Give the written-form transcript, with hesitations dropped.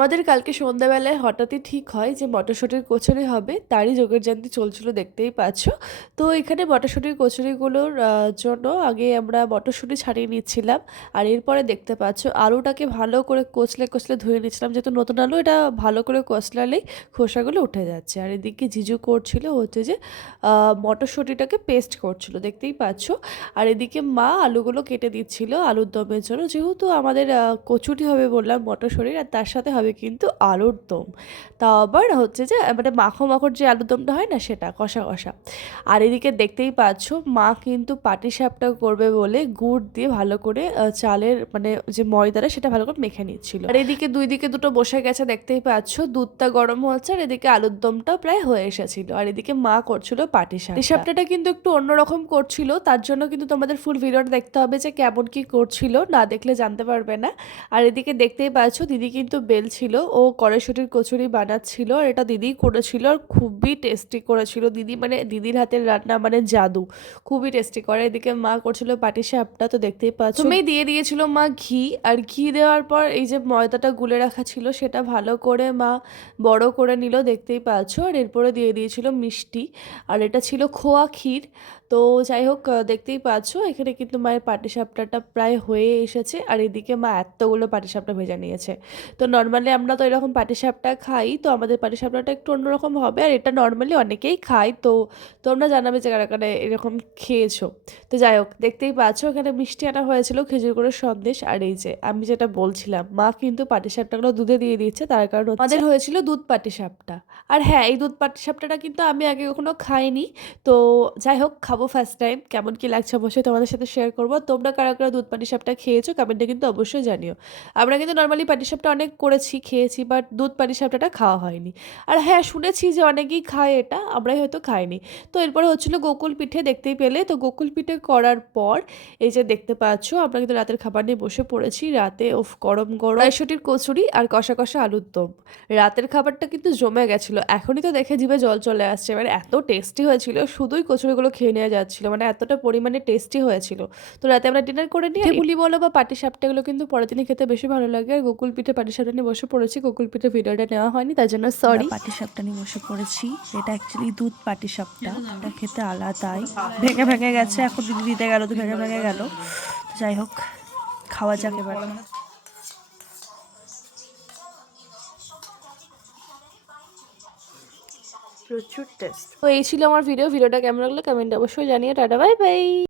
আমাদের কালকে সন্ধ্যাবেলায় হঠাৎই ঠিক হয় যে মটরশুঁটির কচুরি হবে, তারই যোগাড়যন্ত্র চলছিল দেখতেই পাচ্ছ। তো এখানে মটরশুঁটির কচুরিগুলোর জন্য আগে আমরা মটরশুঁটি ছাড়িয়ে নিচ্ছিলাম। আর এরপরে দেখতে পাচ্ছ আলুটাকে ভালো করে কচলে কচলে ধুয়ে নিচ্ছিলাম, যেহেতু নতুন আলু, এটা ভালো করে কচলালেই খোসাগুলো উঠে যাচ্ছে। আর এদিকে জিজু করছিল হচ্ছে যে মটরশুঁটিটাকে পেস্ট করছিল দেখতেই পাচ্ছ। আর এদিকে মা আলুগুলো কেটে দিচ্ছিল আলুর দমের জন্য, যেহেতু আমাদের কচুরি হবে বললাম মটরশুঁটির, আর তার সাথে হবে কিন্তু আলুর দম। তাও আবার হচ্ছে যে মানে মাখো মাখোর যে আলুর দমটা হয় না, সেটা কষা কষা। আর এদিকে দেখতেই পাচ্ছ মা কিন্তু পাটিসাপটা করবে বলে গুড় দিয়ে ভালো করে চালের মানে যে ময়দাটা সেটা ভালো করে মেখে নিচ্ছিল। আর এদিকে দুই দিকে দুটো বসে গেছে দেখতেই পাচ্ছ, দুধটা গরম হচ্ছে, আর এদিকে আলুর দমটাও প্রায় হয়ে এসেছিল। আর এদিকে মা করছিল পাটিসাপটা কিন্তু একটু অন্যরকম করছিল, তার জন্য কিন্তু তোমাদের ফুল ভিডিওটা দেখতে হবে যে কেমন কি করছিল, না দেখলে জানতে পারবে না। আর এদিকে দেখতেই পাচ্ছ দিদি কিন্তু বেলছিল, ও কড়াইশুঁটির কচুরি বানাচ্ছিল, আর এটা দিদিই করেছিল, আর খুবই টেস্টি করেছিল দিদি, মানে দিদির হাতের রান্না মানে জাদু, খুবই টেস্টি করে। এদিকে মা করছিল পাটিসাপটা, তো দেখতেই পাচ্ছ প্রথমেই দিয়ে দিয়েছিল মা ঘি, আর ঘি দেওয়ার পর এই যে ময়দাটা গুলে রাখা ছিল সেটা ভালো করে মা বড় করে নিল দেখতেই পাচ্ছ। আর এরপরে দিয়ে দিয়েছিল মিষ্টি, আর এটা ছিল খোয়া ক্ষীর। তো যাই হোক, দেখতেই পাচ্ছ এখানে কিন্তু মায়ের পাটিসাপটাটা প্রায় হয়ে এসেছে। আর এদিকে মা এতগুলো পাটিসাপটা ভেজে নিয়েছে। তো নর্মালি আমরা তো এরকম পাটিসাপটা খাই, তো আমাদের পাটিসাপটাটা একটু অন্যরকম হবে, আর এটা নর্মালি অনেকেই খায়। তো তোমরা জানাবে যে কারা কারা এরকম খেয়েছো। তো যাই হোক, দেখতেই পাচ্ছ এখানে মিষ্টি আনা হয়েছিল, খেজুর গুড়ের সন্দেশ। আর এই যে আমি যেটা বলছিলাম, মা কিন্তু পাটিসাপটাগুলো দুধে দিয়ে দিচ্ছে, তার কারণ আমাদের হয়েছিল দুধ পাটিসাপটা। আর হ্যাঁ, এই দুধ পাটিসাপটাটা কিন্তু আমি আগে কখনো খাইনি। তো যাই হোক, খাবো ফার্স্ট টাইম, কেমন কি লাগছে অবশ্যই তোমাদের সাথে শেয়ার করবো। তোমরা কারা কারা দুধ পাটিসাপটা খেয়েছো কমেন্টে কিন্তু অবশ্যই জানিও। আমরা কিন্তু নর্মালি পাটিসাপটা অনেক করেছি, খেয়েছি, বাট দুধ পাটিসাপটাটা খাওয়া হয়নি। আর হ্যাঁ, শুনেছি যে অনেকেই খায় এটা, আমরাই হয়তো খাইনি। তো এরপরে হচ্ছিল গোকুল পিঠে, দেখতেই পেলে। তো গোকুল পিঠে করার পর এই যে দেখতে পাচ্ছ আমরা কিন্তু রাতের খাবার নিয়ে বসে পড়েছি। রাতে গরম গরম কড়াইশুঁটির কচুরি আর কষা কষা আলুর দম। রাতের খাবারটা কিন্তু জমে গেছিল, এখনই তো দেখে জিভে জল চলে আসছে, মানে এত টেস্টি হয়েছিল, শুধুই কচুরিগুলো খেয়ে নেওয়া যাচ্ছিল, মানে এতটা পরিমাণে টেস্টি হয়েছিল। তো রাতে আমরা ডিনার করে নিয়ে বুলি বলো বা পাটিসাপটাগুলো কিন্তু পরের দিনই খেতে বেশি ভালো লাগে। আর গোকুল পিঠে পাটিসাপটা নিয়ে বসে পড়েছি, গোকুল পিঠে ভিডিওটা নেওয়া হয়নি, তার জন্য সরি। পাটিসাপটা নিয়ে বসে পড়েছি, এটা অ্যাকচুয়ালি দুধ পাটিসাপটা, এটা খেতে আলাদাই। ভেঙে ভেঙে গেছে, এখন দিদি দিতে গেল তো ভেঙে ভেঙে গেল। যাই হোক, খাওয়া যাক এবার। প্রচুর টেস্ট। তো এই ছিল আমার ভিডিওটা কেমন লাগলো কমেন্টে অবশ্যই জানিয়ে। Tata, bye bye.